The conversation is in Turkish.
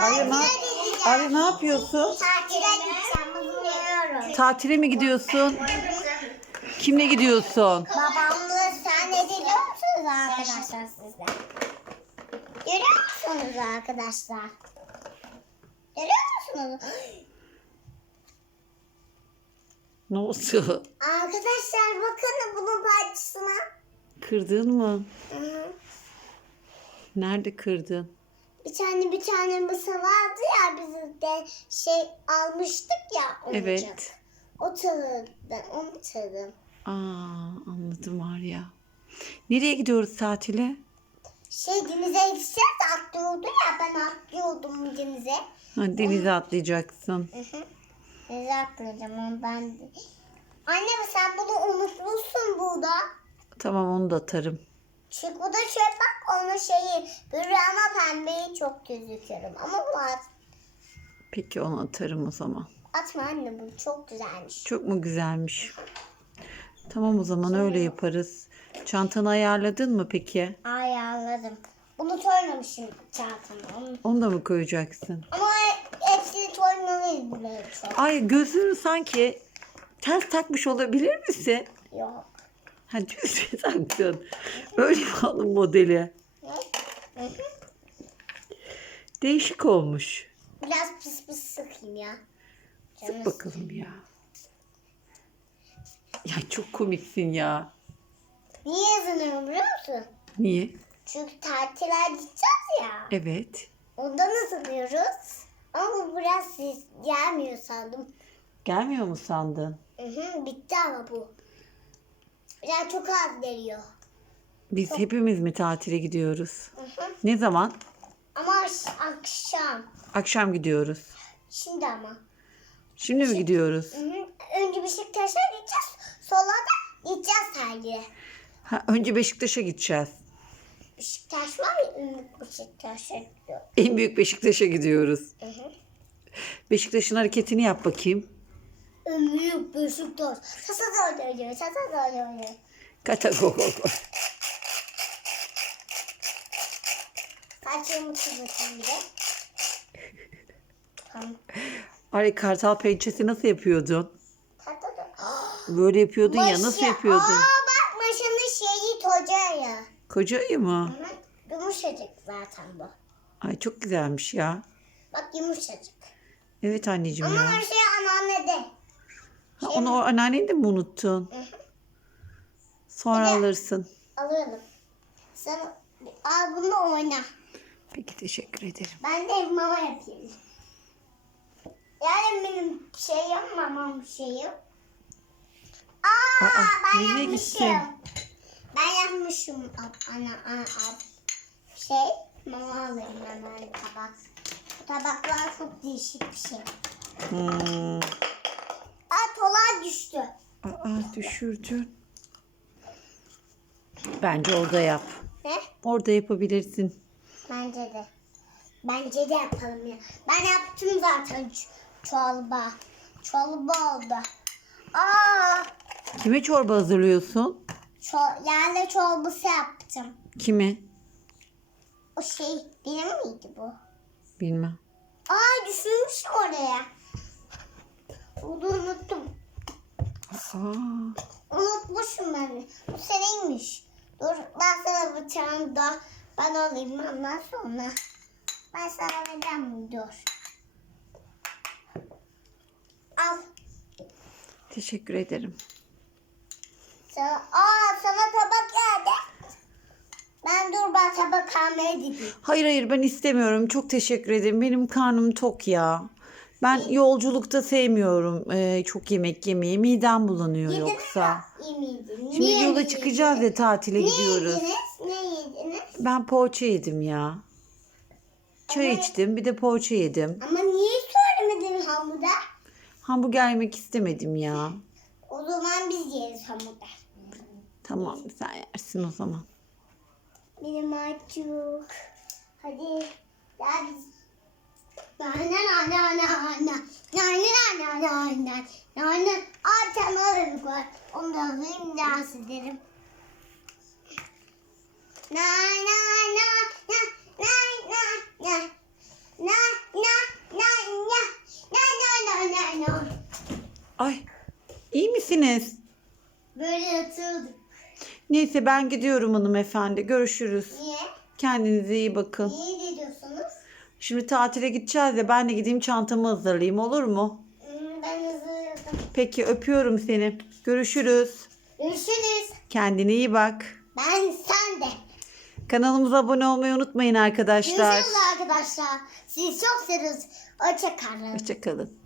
Arya ne, Arya ne yapıyorsun? Tatile gideceğim. Tatile mi gidiyorsun? Kimle gidiyorsun? Babamla sen ne biliyor musunuz arkadaşlar sizde? Görüyor musunuz arkadaşlar? Görüyor musunuz? Ne oldu? Arkadaşlar bakın bunun parçasına. Kırdın mı? Hı hı. Nerede kırdın? Bir tane bir tane masa vardı ya biz de şey almıştık ya oyuncak. Evet. O taradım. Onu taradım. Aa, anladım Arya. Nereye gidiyoruz tatile? Şey denize gideceğiz atlıyordu ya ben atlıyordum denize. Ha, denize atlayacaksın. Hı hı. Denize atlayacağım onu ben de. Anne sen bunu unutmuşsun burada. Tamam onu da atarım. Çünkü bu da şöyle bak onun şeyi böyle ama pembeyi çok gözüküyorum. Ama bu at, Peki onu atarım o zaman. atma anne bu çok güzelmiş. Çok mu güzelmiş? Tamam o zaman öyle yaparız. Çantanı ayarladın mı peki? Ayarladım. Bunu toymamışım çantama. Onu- da mı koyacaksın? Ama hepsini toymalıyız buraya çok. Ay gözlüğünü sanki ters takmış olabilir misin? Yok. Ha mü taktın? Öyle alın modeli? Değişik olmuş. Biraz pis pis sıkayım ya. Sık bakalım ya. Ya çok komiksin ya. Niye yazılıyorum biliyor musun? Niye? Çünkü tatile gideceğiz ya. Evet. Ondan ısınıyoruz. Ama bu biraz gelmiyor sandım. Gelmiyor mu sandın? Hı hı, bitti ama bu. Biraz çok az geliyor. Biz hepimiz mi tatile gidiyoruz? Hı hı. Ne zaman? Ama akşam. Akşam gidiyoruz. Şimdi ama. Şimdi mi gidiyoruz? Hı hı. Önce Beşiktaş'a gideceğiz. Sonra da gideceğiz sergiye. Ha, önce Beşiktaş'a gideceğiz. Beşiktaş var ya Ümit Beşiktaş'a gidiyor. En büyük Beşiktaş'a gidiyoruz. Hı hı. Beşiktaş'ın hareketini yap bakayım. Ümit Beşiktaş. Sasa da oynuyor. Sasa da oynuyor. Katago. Saçımı çizdim bir de. Tamam. Ay kartal pençesi nasıl yapıyordun? Ta ta ta. Böyle yapıyordun ya nasıl yapıyordun? Aa bak maşanın şeyi toca ya. Koca ayı mı? Hı, Yumuşacık zaten bu. Ay çok güzelmiş ya. Bak yumuşacık. Evet anneciğim Ama ya. her şey. Ha, onu o anneanneni de mi unuttun? Sonra de- alırsın. Alıyorum. Sen al bunu oyna. Peki teşekkür ederim. Ben de mama yapayım. Yani benim şeyim mamam şeyim. Aa, Aa, ben nereye yapmışım. gittin? Ben yapmışım ab- ana ana ab. Şey mama alayım hemen tabak. Bu tabaklar çok değişik bir şey. Hmm. Düştü. Aa düşürdün. Bence orada yap. Ne? Orada yapabilirsin. Bence de. Bence de yapalım ya. Ben yaptım zaten ç- çorba. Çorba oldu. Aa, Kime çorba hazırlıyorsun? ço- yerle çorbası yaptım. Kime? O şey benim miydi bu? Bilmem. Aa düşürmüş oraya. Onu unuttum. Aa, Unutmuşum ben. Bu seneymiş. Dur ben sana bıçağımı da ben alayım ondan sonra. Ben sana vereceğim dur. Al. teşekkür ederim. Sana, aa sana tabak geldi. Ben dur ben tabak almaya gideyim. Hayır hayır ben istemiyorum. Çok teşekkür ederim. Benim karnım tok ya. Ben yolculukta sevmiyorum ee, çok yemek yemeyi. Midem bulanıyor Yediniz yoksa. miydin? Şimdi yola yediniz? çıkacağız ya tatile Ne gidiyoruz. yediniz? Ne yediniz? Ben poğaça yedim ya. Çay içtim bir de poğaça yedim. Ama niye söylemedin hamburger? Hamburger yemek istemedim ya. O zaman biz yeriz hamburger. Tamam sen yersin o zaman. Benim açık. Hadi. Gel biz. Yani akşam alırım var. Onu da alayım dans ederim. Na na na na na na na na na na na na na na na Ay iyi misiniz? Böyle yatıyorduk. Neyse ben gidiyorum hanımefendi. Görüşürüz. Niye? Kendinize iyi bakın. İyi Şimdi tatile gideceğiz de ben de gideyim çantamı hazırlayayım olur mu? Hmm, Ben hazırladım. Peki öpüyorum seni. Görüşürüz. Görüşürüz. Kendine iyi bak. Ben sen de. Kanalımıza abone olmayı unutmayın arkadaşlar. Görüşürüz arkadaşlar. Sizi çok seviyoruz. Hoşçakalın. Hoşçakalın.